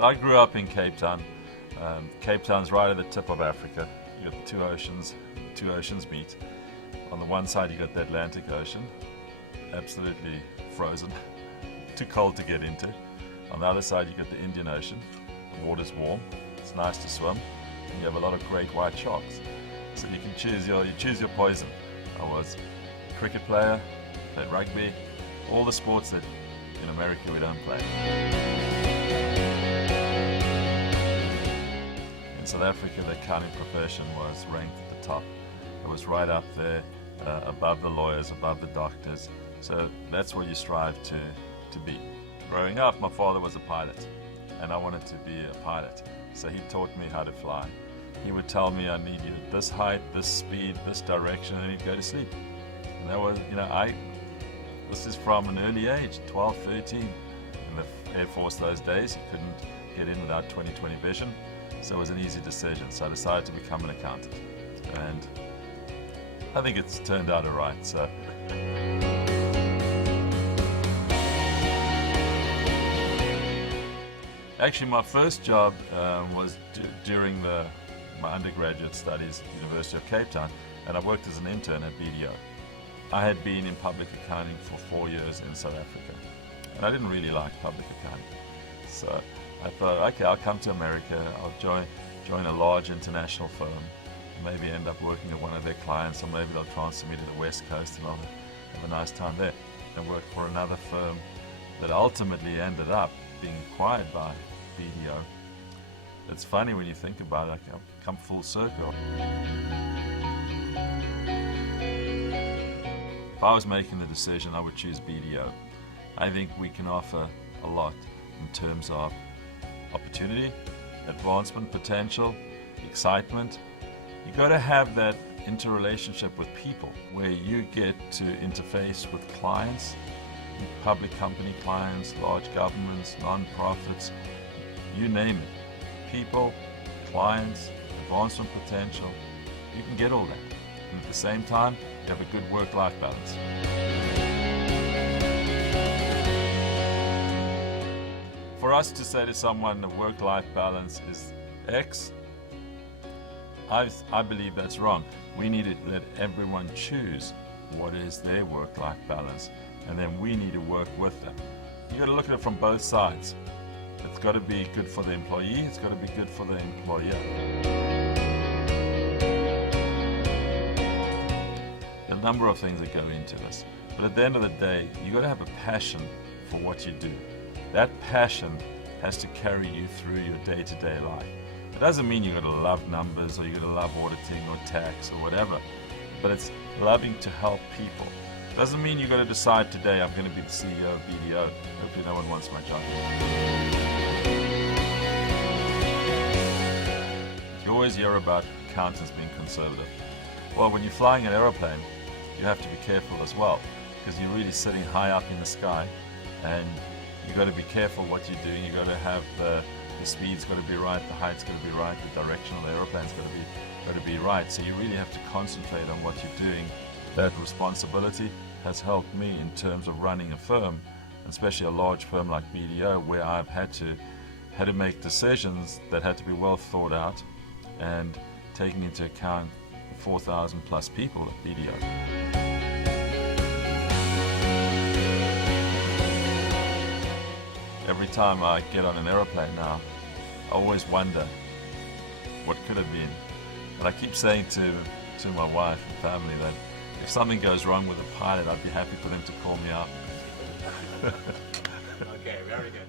I grew up in Cape Town. Cape Town's right at the tip of Africa. You got two oceans meet. On the one side you got the Atlantic Ocean, absolutely frozen, too cold to get into. On the other side you got the Indian Ocean. The water's warm, it's nice to swim, and you have a lot of great white sharks. So you can choose your poison. I was a cricket player, played rugby, all the sports that in America we don't play. In South Africa, the accounting profession was ranked at the top. It was right up there, above the lawyers, above the doctors. So that's what you strive to be. Growing up, my father was a pilot, and I wanted to be a pilot. So he taught me how to fly. He would tell me I need you at this height, this speed, this direction, and he'd go to sleep. And that was, this is from an early age, 12, 13. In the Air Force those days, you couldn't get in without 20/20 vision. So it was an easy decision. So I decided to become an accountant. And I think it's turned out all right. So. Actually, my first job was during my undergraduate studies at the University of Cape Town, and I worked as an intern at BDO. I had been in public accounting for 4 years in South Africa, and I didn't really like public accounting. So I thought, okay, I'll come to America, I'll join a large international firm, maybe end up working with one of their clients, or maybe they'll transfer me to the West Coast and I'll have a nice time there. I worked for another firm that ultimately ended up being acquired by BDO. It's funny when you think about it, I've come full circle. If I was making the decision, I would choose BDO. I think we can offer a lot in terms of opportunity, advancement potential, excitement. You got to have that interrelationship with people where you get to interface with clients, public company clients, large governments, non-profits, you name it. People, clients, advancement potential, you can get all that. And at the same time, you have a good work-life balance. For us to say to someone the work-life balance is X, I believe that's wrong. We need to let everyone choose what is their work-life balance, and then we need to work with them. You got to look at it from both sides. It's got to be good for the employee, it's got to be good for the employer. There are a number of things that go into this, but at the end of the day, you got to have a passion for what you do. That passion has to carry you through your day-to-day life. It doesn't mean you're going to love numbers or you're going to love auditing or tax or whatever, but it's loving to help people. It doesn't mean you're going to decide today I'm going to be the CEO of BDO. Hopefully no one wants my job. You always hear about accountants being conservative. Well, when you're flying an aeroplane, you have to be careful as well, because you're really sitting high up in the sky, and you've got to be careful what you're doing. You've got to have the speed's got to be right, the height's got to be right, the direction of the aeroplane's got to be right. So you really have to concentrate on what you're doing. That responsibility has helped me in terms of running a firm, especially a large firm like BDO, where I've had to make decisions that had to be well thought out and taking into account the 4,000 plus people at BDO. Every time I get on an aeroplane now, I always wonder what could have been. And I keep saying to my wife and family that if something goes wrong with the pilot, I'd be happy for them to call me out. Okay, very good.